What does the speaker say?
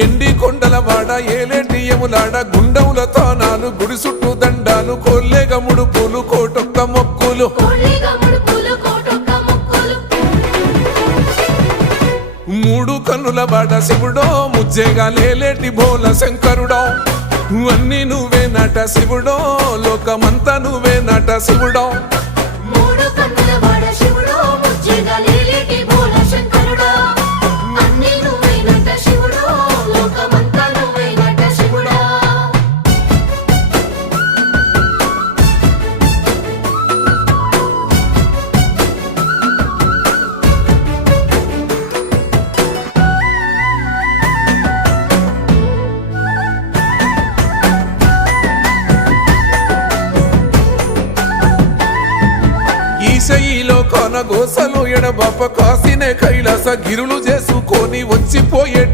ఎండి కొండల వాడ ఏలేటి యములాడ గుండముల తానాలు గుడి చుట్టూ దండాలు కోల్లేగ ముడుపులు కోటొక్క మొక్కులు మూడు కన్నుల వాడ శివుడో ముజ్జేగా లేలేటి బోల శంకరుడో అన్ని నువ్వే నట శివుడో లోకమంతా నువ్వే నట శివుడో ఈశయిలో కొన గోసలు ఎడబాప కాసినే కైలాస గిరులు చేసుకొని వచ్చిపోయేటో